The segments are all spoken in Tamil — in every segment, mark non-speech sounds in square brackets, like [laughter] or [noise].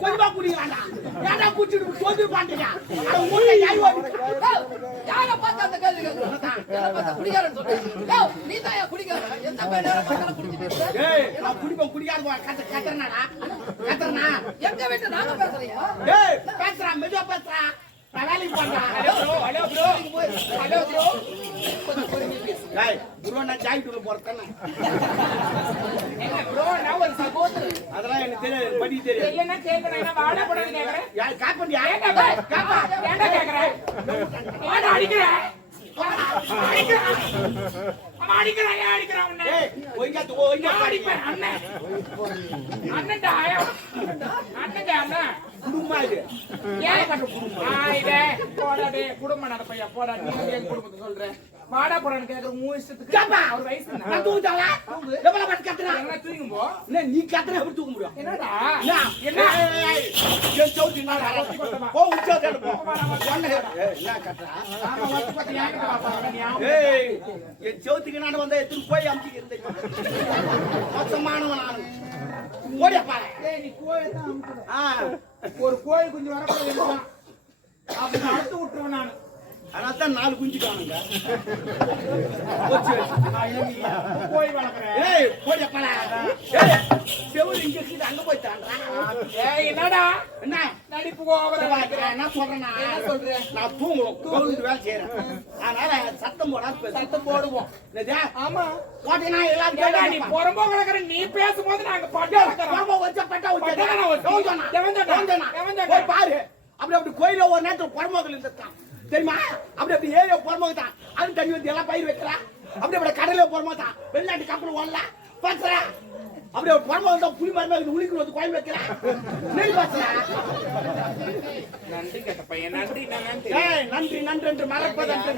கொஞ்சமா குடிக்கிறாடா ஏன்டா குடிச்சிட்டு தோத்து பாண்டீங்க அட மூணு யாய் யாரை பார்த்து அந்த கேள்வி? அதெல்லாம் எனக்கு தெரியாது படி தெரியாது. என்ன வாழ படம் கேட்கறேன்? யார் காப்பண்டியா ஏன்டா கேட்கறேன்? ஏன்டா அடிக்கிறேன்? போடா குடும்பம் நடத்த போடா, நீ வந்து குடும்பத்தை சொல்ற? வாடா போடான்னு கேக்குற உன் இஷ்டத்துக்கு. அவர் வயசு நான் தூங்குதாளா எவ்வளவு கத்துறா போ. என்ன நீ கத்துற எப்படி தூங்க முடியும் என்னடா? என்ன? என்ன? என் சவுத்து நான் வந்தா போய் மோசமானவன் ஓடியப்பா நீ கோழி தான் ஒரு கோழி குஞ்சு வரப்போ அப்படின்னு அப்படி விட்டுருவேன் நான் அதான் தான் நாலு குஞ்சு காணுங்க வளர்க்குறேன். ஏய் ஏய் செவுரு இங்க இருக்குது அங்க போய் தாண்டா ஏய், என்னடா? என்ன? நடிப்பு கோபுரம் பார்க்கிறேன், என்ன சொல்றேன்னா? என்ன சொல்ற? நான் தூங்குவோம். தூங்கிட்டு வேலை செய்யறேன் அதனால சத்தம் பேச. சத்தம் போடுவோம். என்னது? ஆமா. போட்டீங்கன்னா எல்லாரும் ஏடா, நீ. புறம்போ கிடக்குற? நீ பேசும்போது நாங்க பட்டு வச்சா பெட்டா வச்சா. எவன்? எவன்? போய் பாரு. அப்படி அப்படி கோயில ஒரு நேரத்துல குழம்புகள் இருந்துட்டான். தெரியுமா? அப்படி அப்படி ஏரியா புறம்போக்கு தான். அது தண்ணி ஊத்தி எல்லாம் பயிர் வைக்கிறா. அப்படி அப்படி கடல புறம்போக்கு தான். வெளிநாட்டு கப்பல் ஓடல. பாத்துறா அப்படி ஒரு புறம்போக்கு தான் புளி மரமே உளிக்கு வந்து குழம்பு வைக்கிறா. நெல் பாத்துறா நன்றி கேட்ட பையன் நன்றி. நான் நன்றி ஏய் நன்றி நன்றி என்று மறப்பதன்று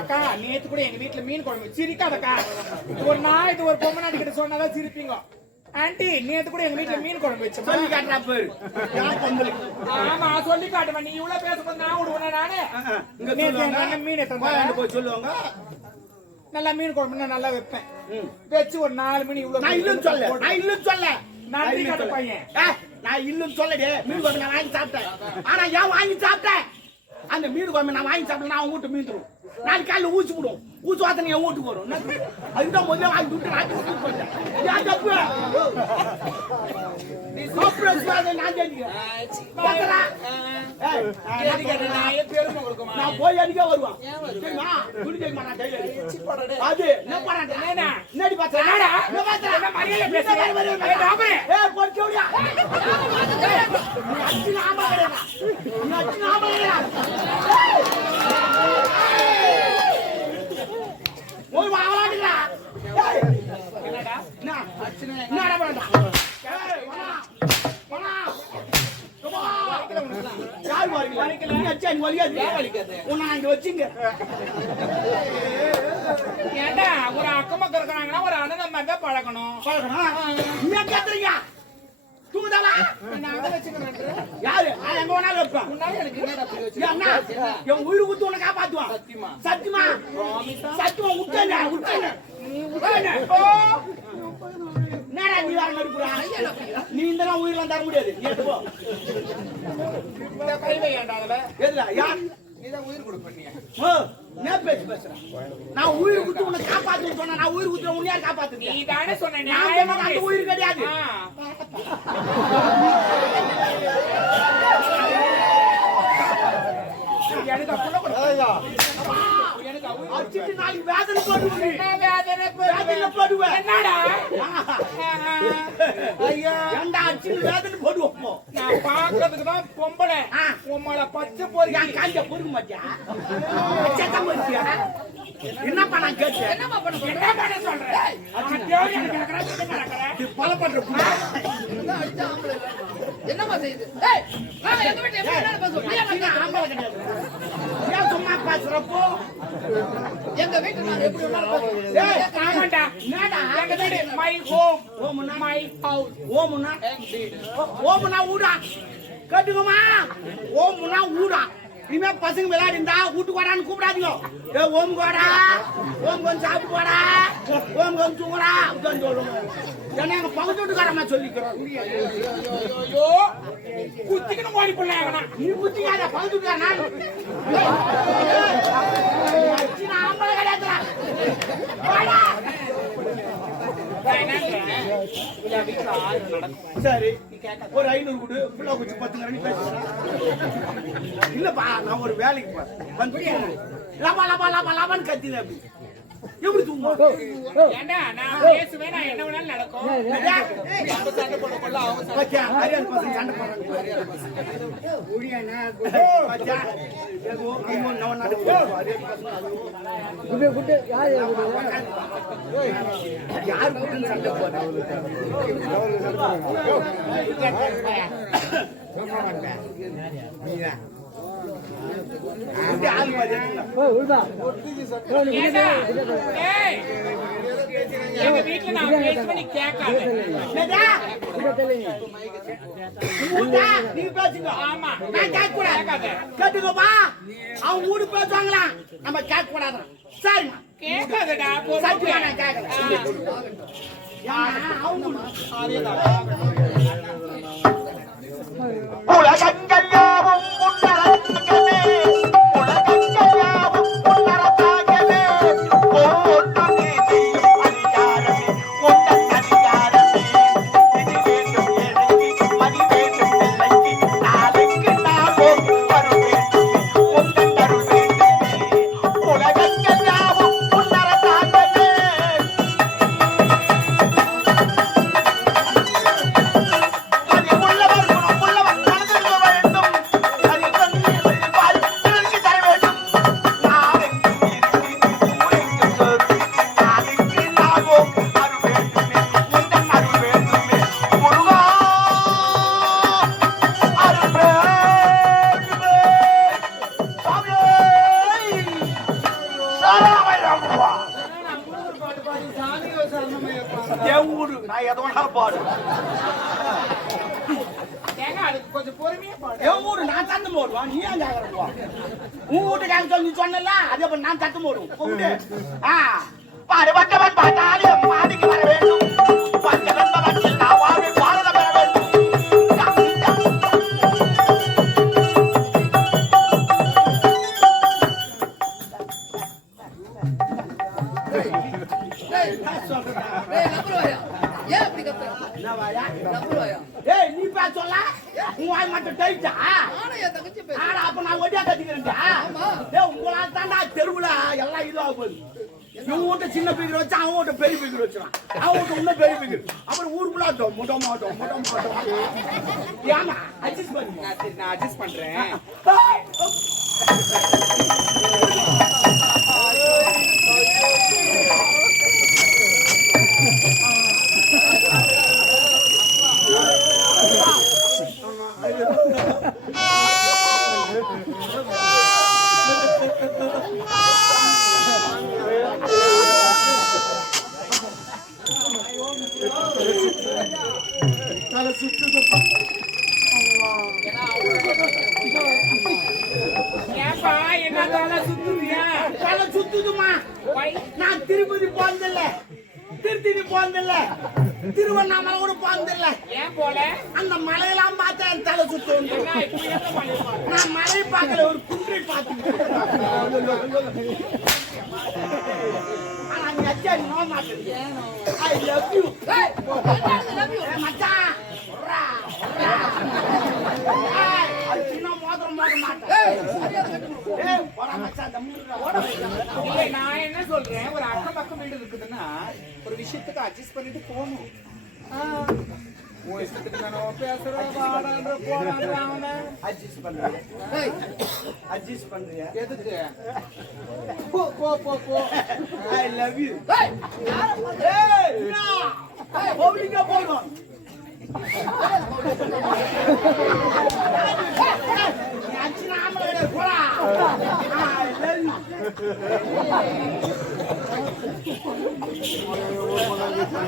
அக்கா நேத்து கூட எங்க வீட்டுல மீன் குழம்பு. சிரிக்காதக்கா. [laughs] இது ஒரு நாய் இது ஒரு பொம்மை நாட்டு கிட்ட சொன்னாதான் சிரிப்பீங்க. ஆண்டி நேத்து கூட எங்க வீட்டுல மீன் குழம்பு வச்சோம் சொல்லி காட்டுறா பேரு. ஆமா சொல்லி காட்டுவேன் நீ இவ்வளவு பேசும்போது நான் விடுவேன் நானு? இங்க மீன். போய் சொல்லுவாங்க. நல்லா மீன் குழம்பு நான் நல்லா வைப்பேன். வச்சு ஒரு நாலு மணி இவ்வளவு நான் இல்லன்னு சொல்ல நான் இல்லன்னு சொல்ல நான். பையன். நான் இல்லன்னு சொல்லடி மீன் குழம்பு நான் வாங்கி சாப்பிட்டேன். ஆனா ஏன் வாங்கி சாப்பிட்டேன்? அந்த மீன் குழம்பு நான் வாங்கி சாப்பிட்டேன் நான் வீட்டு மீன் தரும் நாளைக்கு காலையில ஊசி விடும் ஊசி வாத்தனை என் வீட்டுக்கு வரும்? அதுதான் முதல்ல வாங்கி விட்டு நான் தப்பு? நான் தெரிஞ்சுக்கிறேன். நான் போய் அடிக்க வருவான். துணி கையில அது என்ன பண்ணாண்டா என்னடா? என்னடா? என்ன மரியாதை ஓடியா? நாம கிடையாது நாம கிடையாது ஒரு ஏய் என்னடா? என்ன? என்னடா பண்ணடா ஏய் வா வா சும்மா யார் வலிக்கல நீ அடிச்சா நீ வலிக்காது உன்னை நான் இங்க வச்சுங்க. ஒரு அக்கம் பக்கம் இருக்கிறாங்கன்னா ஒரு அண்ணன் மாதிரி தான் பழகணும். பழகணும். வச்சுக்கிறேன். யாரு? நான் எங்க வேணாலும் வைப்பேன் முன்னாடி எனக்கு வச்சு? ஏன் அண்ணா, என் உயிர் குத்து உன்னை காப்பாத்துவான். சத்தியமா? சத்தியமா? சத்தியமா. ஓ. என்னடா நீ இந்த உயிரெல்லாம் தர முடியாது. நான் உயிர் குத்து உன்னை காப்பாத்துன்னு சொன்னா நான் உயிர் குத்துற உன்னை யார் காப்பாத்துங்க நீ தானே சொன்ன நான் சொன்னது அந்த. உயிர் கிடையாது. எனக்கு அப்படி எனக்கு வேதனை போடுவேன்? வேதனை? போடுவேன். என்னடா ஐயா ஏன்டா அடிச்சிட்டு வேதனை போடுவோம் போ. நான் பாக்குறதுக்கு தான் பொம்பளை. உம்மள பச்சை பொறி என் காஞ்ச பொறுக்க மாட்டியா? நான் கேட்டேன்? என்னம்மா பண்ண போற? என்ன பண்ண சொல்ற? அடியோடி எனக்கு நடக்கிறா, இது நடக்கிறா. இது பல பண்ற. என்னம்மா செய்யுது? என்ன சும்மா பேசுறப்போ? எங்க வீட்டுல நாங்க எப்படி வேணாலும். ஓமுன்னா ஓமுன்னா ஊடா கேட்டுக்கோமா ஓமுன்னா ஊடா இனிமே பசங்க விளையாடி இருந்தா வீட்டுக்கு வாடான்னு கூப்பிடாதீங்க. ஏ ஓம் கோடா. ஓம் கொஞ்சம் சாப்பிட்டு போடா. ஓம் கொஞ்சம் தூங்கடா. அப்படின்னு சொல்லுங்க. ஏன்னா எங்க பகுதி வீட்டுக்காரமா சொல்லிக்கிறோம் குத்திக்கணும் ஓடி பிள்ளைங்க நீ குத்திக்காத பகுதி வீட்டுக்காரனா சின்ன ஆம்பளை கிடையாதுடா வாடா. சரி ஒரு ஐநூறு கொடு. பிள்ளை குச்சி பத்து ரெண்டு பேசுறேன் இல்லப்பா நான் ஒரு வேலைக்கு போறேன். வந்து தூங்கு. லபா லபா லபா லபான்னு கத்தின அப்படி. எப்படி தூங்க ஏண்டா நான் பேசுவேன் நான் என்ன வேணாலும் நடக்கும் சண்டை அவங்க பசங்க சண்டை ஏதோ அவங்க நம்ம. யார் கூடன்னு சண்டை போடுறாங்க? இப்படி ஆள் மாதிரி இருக்குல்ல. ஏண்டா? ஏய், எங்க வீட்டுல நான் நீ பேசுங்க. ஆமா நான் கேட்டுக்கோப்பா. அவங்க வீடு பேசுவாங்களாம். நம்ம கேட்கக்கூடாது. சரிம்மா. கேட்காதடா சத்தியமா நான் கேட்கல. அவங்க கொஞ்சம் பொறுமையா பாடு. என் ஊரு நான் தந்து போடுவோம் நீ ஏன் கேக்குறப்போ உன் வீட்டுக்காக சொல்லி நீ சொன்னல அதே போல நான் தட்டு போடுவோம் பாடுபட்டவன் பாட்டாளியம் மாடிக்கு வர வேண்டும். போகுது இவன் வீட்டை சின்ன பீக்கர் வச்சு அவன் வீட்டை பெரிய பீக்கர் வச்சுறான் அவன் வீட்டை இன்னும் பெரிய பீக்கர் அப்புறம் ஊருக்குள்ள ஆட்டம் முட்டை மாட்டோம் முட்டை மாட்டோம் ஏமா அட்ஜஸ்ட் பண்ணி. நான் சரி, நான் [laughs] அட்ஜஸ்ட் பண்றேன் ஏன்பா என்ன தலை சுத்துறியா தலை சுத்துதுமா நான் திருப்பதி போனதில்ல திருத்தணி போனதில்ல திருவண்ணாமலை கூட போனதில்ல ஏன் போல அந்த மலையெல்லாம் பார்த்தா என் தலை சுத்தும் நான் மலை பார்க்கல ஒரு குன்றை பார்த்து ஆனா நீ அச்சா நீ நோக மாட்டேன் ஐ லவ் நான் என்ன சொல்றேன்? ஒரு அக்கம் பக்கம் வீடு இருக்குதுன்னா ஒரு விஷயத்துக்கு அட்ஜஸ்ட் பண்ணிட்டு போகணும். அட்ஜஸ்ட் பண்றியா? எதுக்கு? போ போ போ போ. ஐ லவ் யூ பப்ளிக்கா 好好好好好好好好好好